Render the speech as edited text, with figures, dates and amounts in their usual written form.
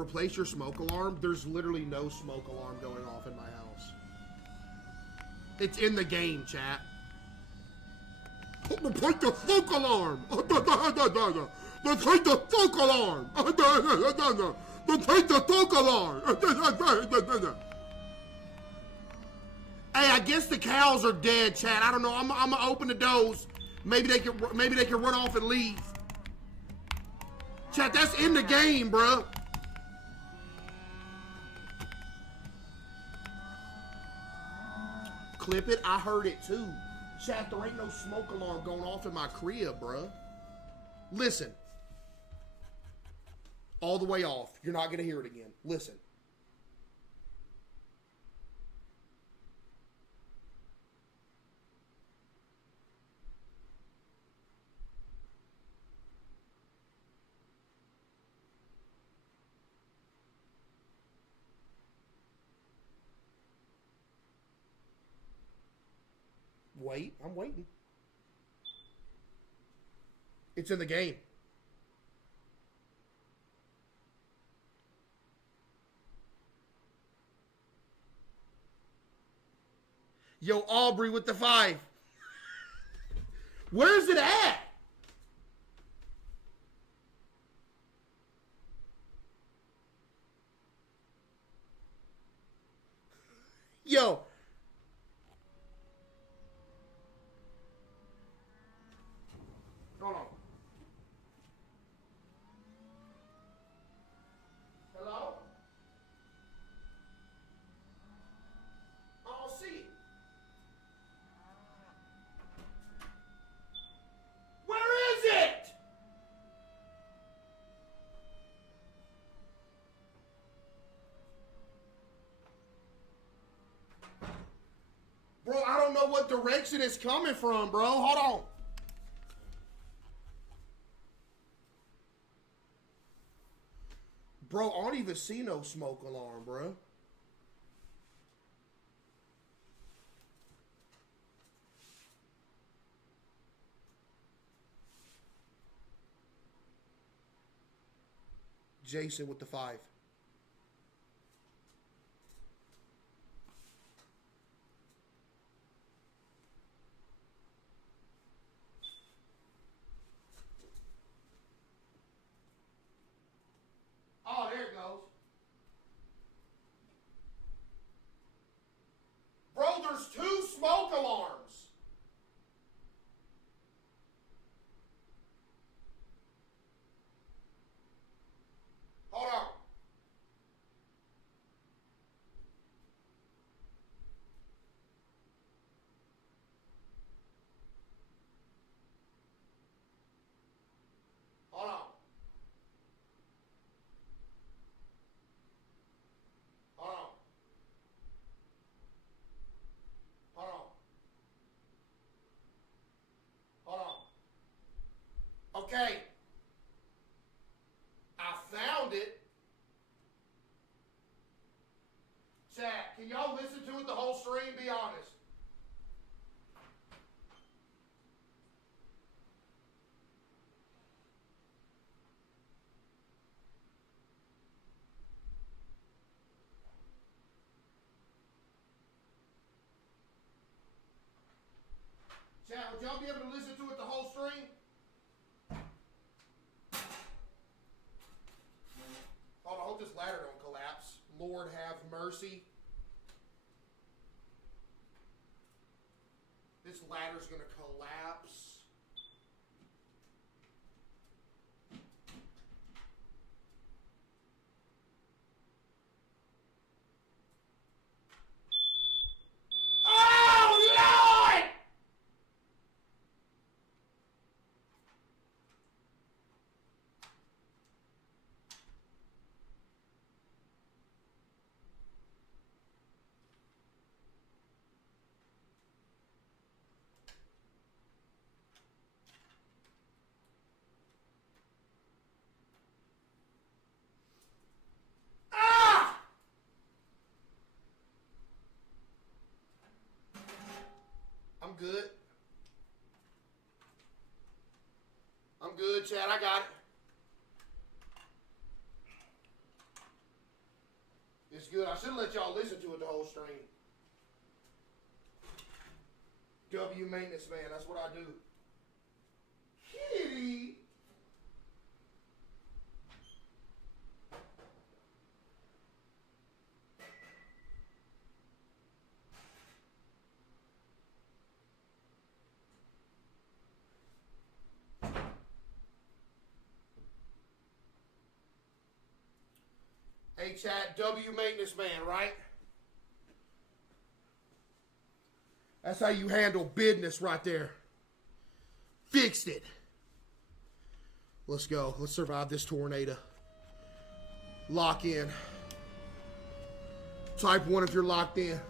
Replace your smoke alarm? There's literally no smoke alarm going off in my house. It's in the game, chat. Replace the smoke alarm! Replace the smoke alarm! Replace the smoke alarm! Hey, I guess the cows are dead, chat. I don't know. I'm gonna open the doors. Maybe they can run off and leave. Chat, that's in the game, bruh. Clip it. I heard it too. Chat, there ain't no smoke alarm going off in my crib, bruh. Listen. All the way off. You're not gonna hear it again. Listen. Wait, I'm waiting. It's in the game. Yo, Aubrey with the 5. Where's it at? Yo. Hold on. Hello? I don't see it. Where is it? Bro, I don't know what direction it's coming from, bro. Hold on. Bro, I don't even see no smoke alarm, bro. Jason with the 5. Oh, there it goes. Bro, there's 2 smoke alarms. Hold on. Hold on. Hold on. Hold on. Hold on. Okay. I found it. Chat, can y'all listen to it the whole stream? Be honest. Chat, would y'all be able to listen to it the whole stream? Hold on, I hope this ladder don't collapse. Lord have mercy. This ladder's gonna collapse. Oh, Lord! I'm good. I'm good, Chad. I got it. It's good. I should let y'all listen to it the whole stream. W maintenance man, that's what I do. Kitty. Hey chat, W maintenance man, right? That's how you handle business right there. Fixed it. Let's go. Let's survive this tornado. Lock in. Type 1 if you're locked in.